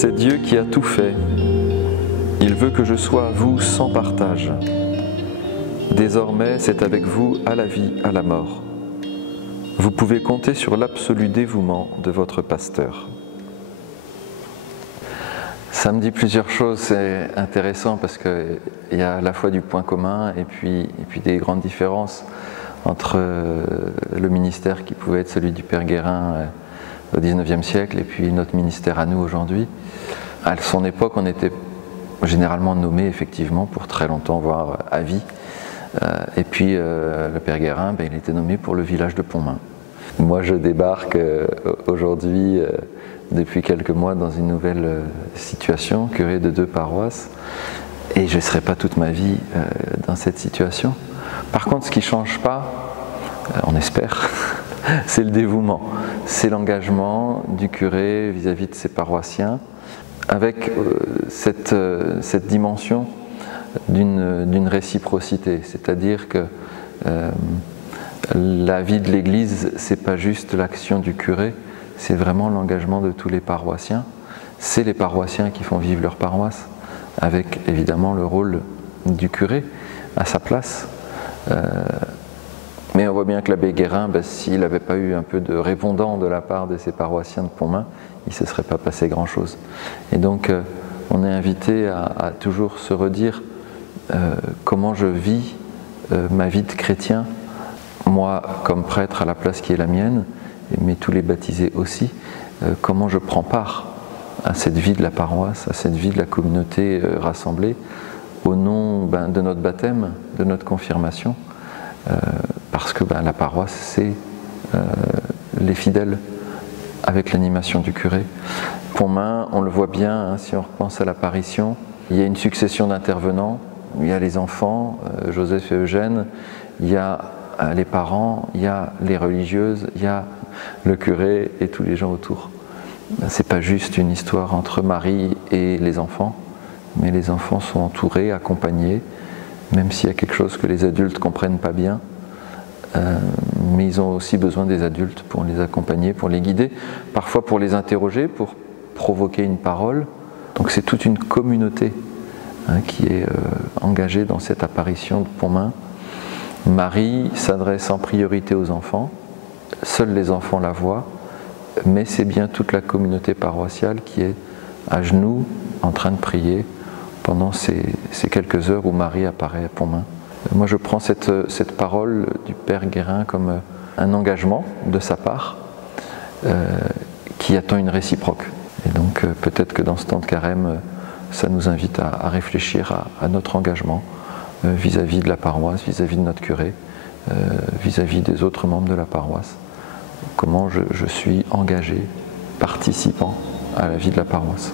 C'est Dieu qui a tout fait. Il veut que je sois à vous sans partage. Désormais, c'est avec vous à la vie, à la mort. Vous pouvez compter sur l'absolu dévouement de votre pasteur. Ça me dit plusieurs choses, c'est intéressant parce qu'il y a à la fois du point commun et puis des grandes différences entre le ministère qui pouvait être celui du Père Guérin au XIXe siècle et puis notre ministère à nous aujourd'hui. À son époque, on était généralement nommé effectivement pour très longtemps, voire à vie. Et puis le Père Guérin, il était nommé pour le village de Pontmain. Moi je débarque aujourd'hui, depuis quelques mois, dans une nouvelle situation, curé de 2 paroisses, et je ne serai pas toute ma vie dans cette situation. Par contre, ce qui ne change pas, on espère, c'est le dévouement, c'est l'engagement du curé vis-à-vis de ses paroissiens, avec cette dimension d'une réciprocité, c'est-à-dire que la vie de l'Église, ce n'est pas juste l'action du curé, c'est vraiment l'engagement de tous les paroissiens. C'est les paroissiens qui font vivre leur paroisse, avec évidemment le rôle du curé à sa place. Mais on voit bien que l'abbé Guérin, s'il n'avait pas eu un peu de répondant de la part de ses paroissiens de Pontmain, il ne se serait pas passé grand-chose. Et donc, on est invité à toujours se redire comment je vis ma vie de chrétien, moi comme prêtre à la place qui est la mienne, mais tous les baptisés aussi, comment je prends part à cette vie de la paroisse, à cette vie de la communauté rassemblée, au nom de notre baptême, de notre confirmation, parce que la paroisse, c'est les fidèles, avec l'animation du curé. Pontmain, on le voit bien, si on repense à l'apparition, il y a une succession d'intervenants, il y a les enfants, Joseph et Eugène, il y a les parents, il y a les religieuses, il y a le curé et tous les gens autour. C'est pas juste une histoire entre Marie et les enfants, mais les enfants sont entourés, accompagnés, même s'il y a quelque chose que les adultes ne comprennent pas bien, mais ils ont aussi besoin des adultes pour les accompagner, pour les guider, parfois pour les interroger, pour provoquer une parole. Donc c'est toute une communauté qui est engagée dans cette apparition de Pontmain. Marie s'adresse en priorité aux enfants, seuls les enfants la voient, mais c'est bien toute la communauté paroissiale qui est à genoux en train de prier pendant ces quelques heures où Marie apparaît à Pontmain. Moi je prends cette parole du Père Guérin comme un engagement de sa part qui attend une réciproque. Et donc peut-être que dans ce temps de carême, ça nous invite à réfléchir à notre engagement vis-à-vis de la paroisse, vis-à-vis de notre curé, vis-à-vis des autres membres de la paroisse. Comment je suis engagé, participant à la vie de la paroisse.